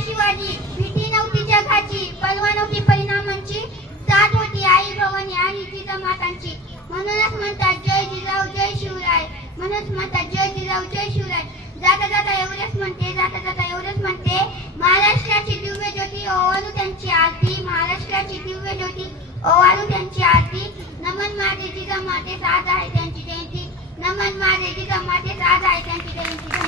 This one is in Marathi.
शिवाजी, भीती नव्हती जगाची, परवा नव्हती परिणामांची, साथ होती आई भवानी आणि जिजामातांची. म्हणूनच म्हणतात जय जिजाऊ जय शिवराय, म्हणूनच म्हणतात जय जिजाऊ जय शिवराय. जाता जाता एवढेच म्हणते, जाता जाता एवढेच म्हणते, महाराष्ट्राची दिव्य ज्योती ओवाळू त्यांची आरती, महाराष्ट्राची दिव्य ज्योती ओवाळू त्यांची आरती. नमन माझे जिजामाते, आज आहे त्यांची जयंती. नमन माझे जिजामाते, आज आहे त्यांची जयंती.